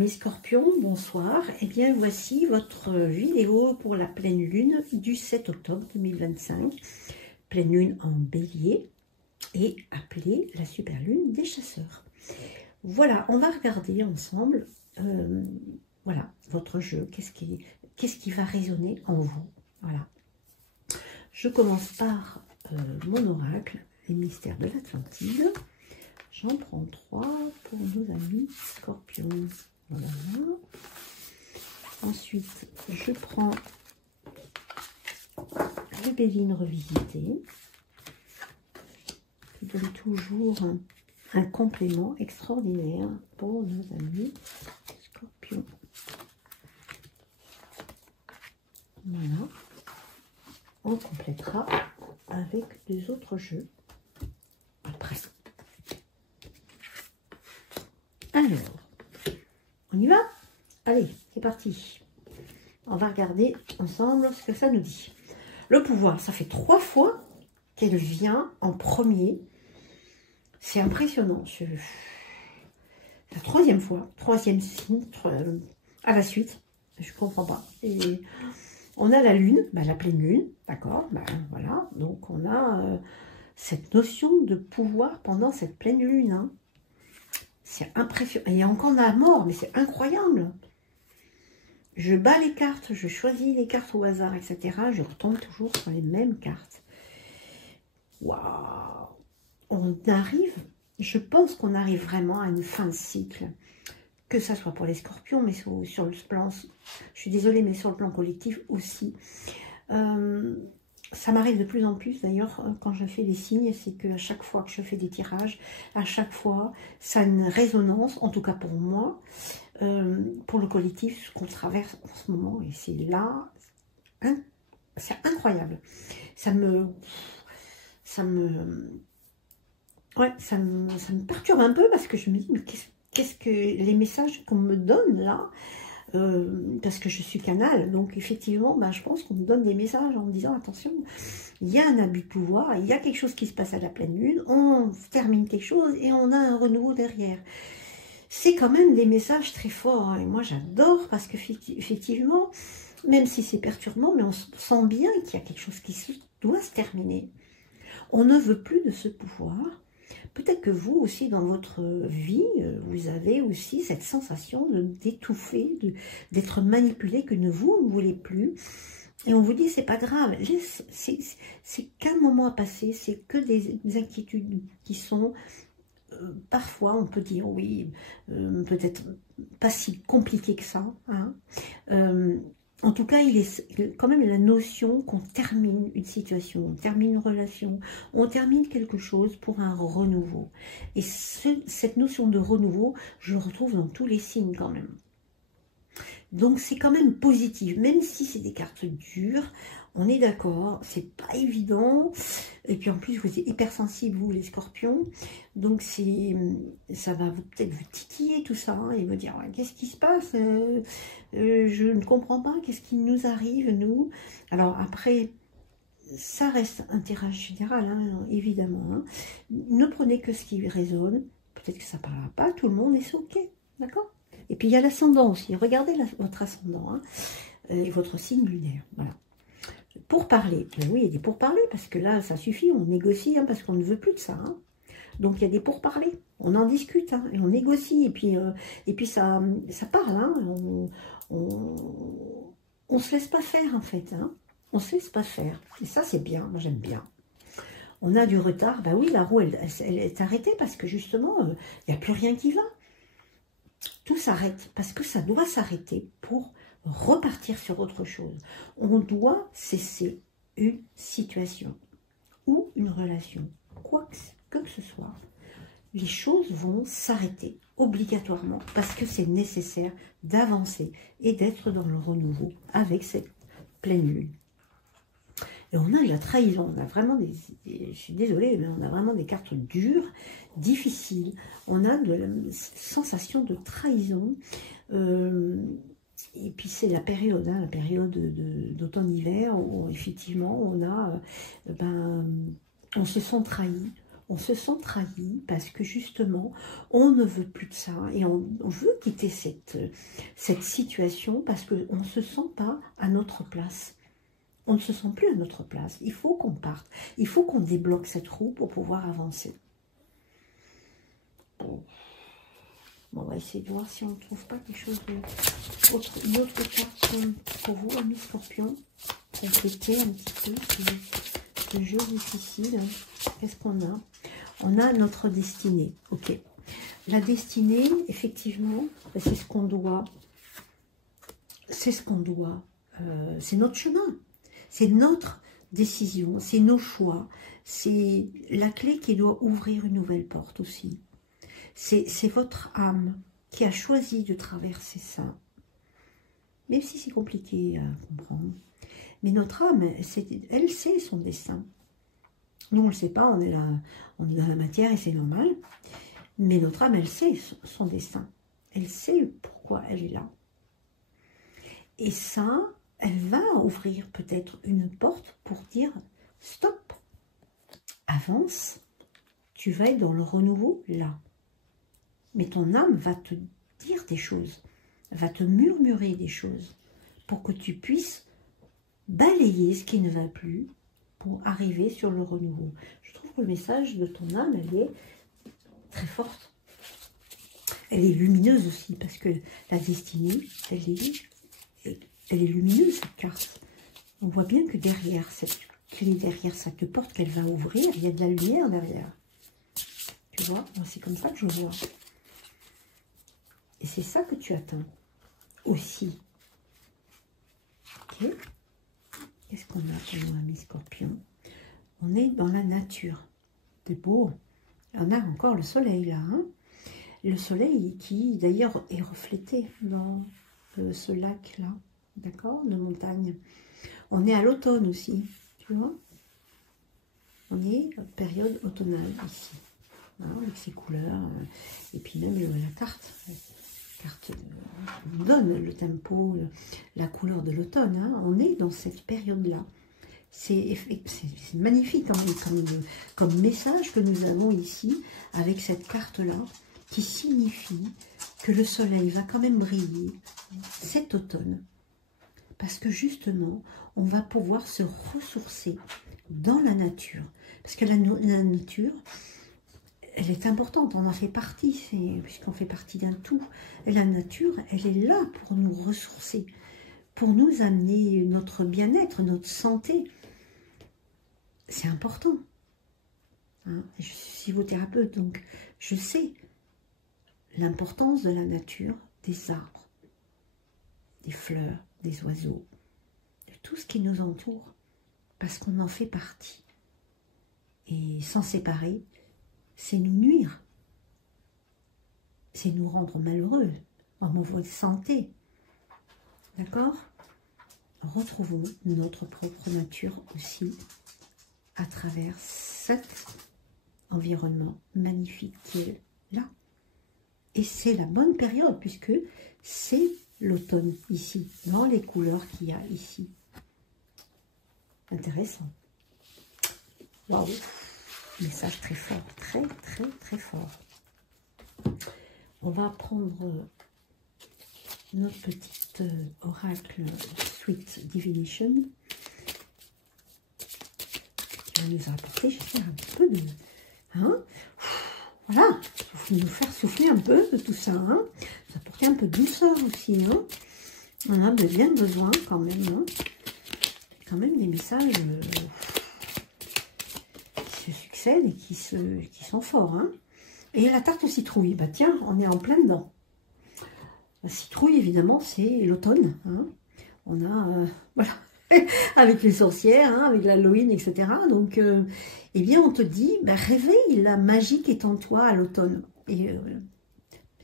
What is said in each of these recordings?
mes scorpions, bonsoir. Eh bien, voici votre vidéo pour la pleine lune du 7 octobre 2025. Pleine lune en bélier et appelée la super lune des chasseurs. Voilà, on va regarder ensemble voilà, votre jeu. Qu'est-ce qui va résonner en vous? Voilà. Je commence par mon oracle, les mystères de l'Atlantide. J'en prends 3 pour nos amis scorpions. Voilà. Ensuite, je prends le Béline revisité, qui donne toujours un complément extraordinaire pour nos amis scorpions. Voilà. On complétera avec des autres jeux après. Alors, on y va? Allez, c'est parti. On va regarder ensemble ce que ça nous dit. Le pouvoir, ça fait 3 fois qu'elle vient en premier. C'est impressionnant. La 3e fois, 3e signe à la suite. Je comprends pas. Et on a la lune, la pleine lune, d'accord, voilà. Donc on a cette notion de pouvoir pendant cette pleine lune. Hein. C'est impressionnant. Il y a encore la mort, mais c'est incroyable. Je bats les cartes, je choisis les cartes au hasard, etc. Je retombe toujours sur les mêmes cartes. Waouh! On arrive, je pense qu'on arrive vraiment à une fin de cycle. Que ça soit pour les scorpions, mais sur le plan, je suis désolée, mais sur le plan collectif aussi. Ça m'arrive de plus en plus, d'ailleurs, quand je fais les signes, c'est qu'à chaque fois que je fais des tirages, à chaque fois, ça a une résonance, en tout cas pour moi, pour le collectif, ce qu'on traverse en ce moment. Et c'est là, c'est incroyable. Ça me perturbe un peu parce que je me dis, mais qu'est-ce que les messages qu'on me donne là, parce que je suis canal, donc effectivement, je pense qu'on me donne des messages en me disant, attention, il y a un abus de pouvoir, il y a quelque chose qui se passe à la pleine lune, on termine quelque chose et on a un renouveau derrière. C'est quand même des messages très forts, hein, et moi j'adore parce que effectivement, même si c'est perturbant, mais on sent bien qu'il y a quelque chose qui doit se terminer. On ne veut plus de ce pouvoir. Peut-être que vous aussi, dans votre vie, vous avez aussi cette sensation d'étouffer, d'être manipulé, que vous ne voulez plus. Et on vous dit, c'est pas grave, c'est qu'un moment à passer, c'est que des inquiétudes qui sont, parfois, on peut dire, oui, peut-être pas si compliqué que ça. Hein. En tout cas, il est quand même la notion qu'on termine une situation, on termine une relation, on termine quelque chose pour un renouveau. Et cette notion de renouveau, je le retrouve dans tous les signes quand même. Donc c'est quand même positif, même si c'est des cartes dures, on est d'accord, c'est pas évident. Et puis en plus, vous êtes hypersensible, vous les scorpions, donc ça va peut-être vous titiller tout ça, hein, et vous dire, ouais, qu'est-ce qui se passe, je ne comprends pas, qu'est-ce qui nous arrive, nous. Alors après, ça reste un tirage général, hein, évidemment. Hein. Ne prenez que ce qui résonne, peut-être que ça ne parlera pas à tout le monde, et c'est ok, d'accord. Et puis il y a l'ascendant aussi, regardez votre ascendant, hein, et votre signe lunaire, voilà. Pour parler, oui, il y a des pourparlers, parce que là, ça suffit, on négocie, hein, parce qu'on ne veut plus de ça. Hein. Donc, il y a des pourparlers, on en discute, hein, et on négocie, et puis ça parle, hein, on se laisse pas faire, en fait, hein, on se laisse pas faire, et ça, c'est bien, moi, j'aime bien. On a du retard, oui, la roue, elle est arrêtée, parce que, justement, il n'y a plus rien qui va. Tout s'arrête, parce que ça doit s'arrêter pour repartir sur autre chose. On doit cesser une situation ou une relation, quoi que ce soit. Les choses vont s'arrêter obligatoirement parce que c'est nécessaire d'avancer et d'être dans le renouveau avec cette pleine lune. Et on a la trahison, on a vraiment je suis désolée, mais on a vraiment des cartes dures, difficiles. On a de la sensation de trahison. Et puis c'est la période, hein, la période d'automne-hiver, où effectivement on a, on se sent trahi, on se sent trahi parce que justement, on ne veut plus de ça et on veut quitter cette situation parce qu'on ne se sent pas à notre place. On ne se sent plus à notre place. Il faut qu'on parte. Il faut qu'on débloque cette roue pour pouvoir avancer. Bon, on va essayer de voir si on ne trouve pas quelque chose une autre carte pour vous, amis scorpions. Compléter un petit peu ce jeu difficile. Qu'est-ce qu'on a? On a notre destinée. Ok. La destinée, effectivement, c'est ce qu'on doit. C'est ce qu'on doit. C'est notre chemin. C'est notre décision. C'est nos choix. C'est la clé qui doit ouvrir une nouvelle porte aussi. C'est votre âme qui a choisi de traverser ça. Même si c'est compliqué à comprendre. Mais notre âme, elle sait son destin. Nous, on ne le sait pas, on est dans la matière et c'est normal. Mais notre âme, elle sait son destin. Elle sait pourquoi elle est là. Et ça, elle va ouvrir peut-être une porte pour dire « Stop, avance, tu vas être dans le renouveau là. » Mais ton âme va te dire des choses, va te murmurer des choses pour que tu puisses balayer ce qui ne va plus pour arriver sur le renouveau. Je trouve que le message de ton âme, elle est très forte. Elle est lumineuse aussi, parce que la destinée, elle est lumineuse, cette carte. On voit bien que derrière cette clé, derrière cette porte qu'elle va ouvrir, il y a de la lumière derrière. Tu vois, c'est comme ça que je vois. Et c'est ça que tu attends aussi. Ok. Qu'est-ce qu'on a pour nos amis scorpions? On est dans la nature. C'est beau. On a encore le soleil là. Hein, le soleil qui d'ailleurs est reflété dans ce lac là. D'accord, de montagne. On est à l'automne aussi. Tu vois, on est en période automnale ici. Hein, avec ses couleurs. Et puis même la carte. La carte nous donne le tempo, la couleur de l'automne. Hein. On est dans cette période-là. C'est magnifique comme message que nous avons ici avec cette carte-là qui signifie que le soleil va quand même briller cet automne. Parce que justement, on va pouvoir se ressourcer dans la nature. Parce que la nature, elle est importante, on en fait partie, puisqu'on fait partie d'un tout. Et la nature, elle est là pour nous ressourcer, pour nous amener notre bien-être, notre santé. C'est important. Hein, je suis psychothérapeute, donc je sais l'importance de la nature, des arbres, des fleurs, des oiseaux, de tout ce qui nous entoure, parce qu'on en fait partie. Et s'en séparer, c'est nous nuire, c'est nous rendre malheureux, en mauvaise santé. D'accord? Retrouvons notre propre nature aussi à travers cet environnement magnifique qui est là. Et c'est la bonne période puisque c'est l'automne ici, dans les couleurs qu'il y a ici. Intéressant. Waouh! Message très fort, très très très fort. On va prendre notre petite oracle Sweet Divination qui va nous apporter, j'espère, un petit peu de... Hein, voilà, nous faire souffler un peu de tout ça. Hein, nous apporter un peu de douceur aussi. Hein. On a bien besoin quand même. Hein, quand même des messages qui se succèdent et qui sont forts. Hein. Et la tarte aux citrouilles, bah tiens, on est en plein dedans. La citrouille, évidemment, c'est l'automne. Hein. On a, voilà, avec les sorcières, hein, avec l'Halloween, etc. Donc, eh bien, on te dit, bah, réveille la magie qui est en toi à l'automne. Et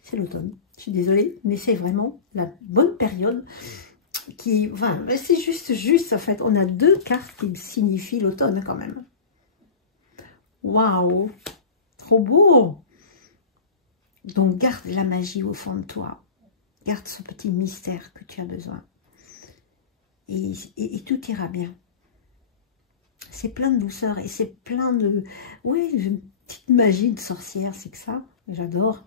c'est l'automne. Je suis désolée, mais c'est vraiment la bonne période qui, enfin, c'est juste, en fait, on a deux cartes qui signifient l'automne quand même. Waouh, trop beau. Donc, garde la magie au fond de toi. Garde ce petit mystère que tu as besoin. Et tout ira bien. C'est plein de douceur et c'est plein de... Oui, petite magie de sorcière, c'est que ça, j'adore.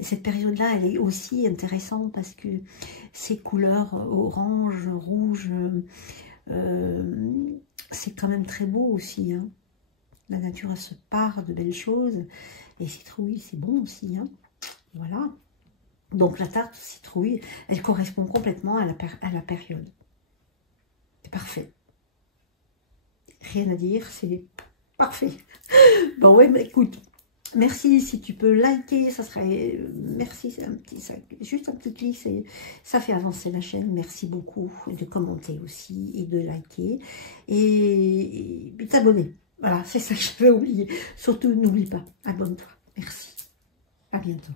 Et cette période-là, elle est aussi intéressante parce que ces couleurs orange, rouge, c'est quand même très beau aussi. Hein. La nature, elle se part de belles choses. Et citrouille, c'est bon aussi. Hein. Voilà. Donc la tarte citrouille, elle correspond complètement à la période. C'est parfait. Rien à dire, c'est parfait. Bon, ouais, mais écoute, merci. Si tu peux liker, ça serait... Merci, c'est juste un petit clic, ça fait avancer la chaîne. Merci beaucoup de commenter aussi et de liker. Et t'abonner. Voilà, c'est ça que je vais oublier. Surtout, n'oublie pas, abonne-toi. Merci. À bientôt.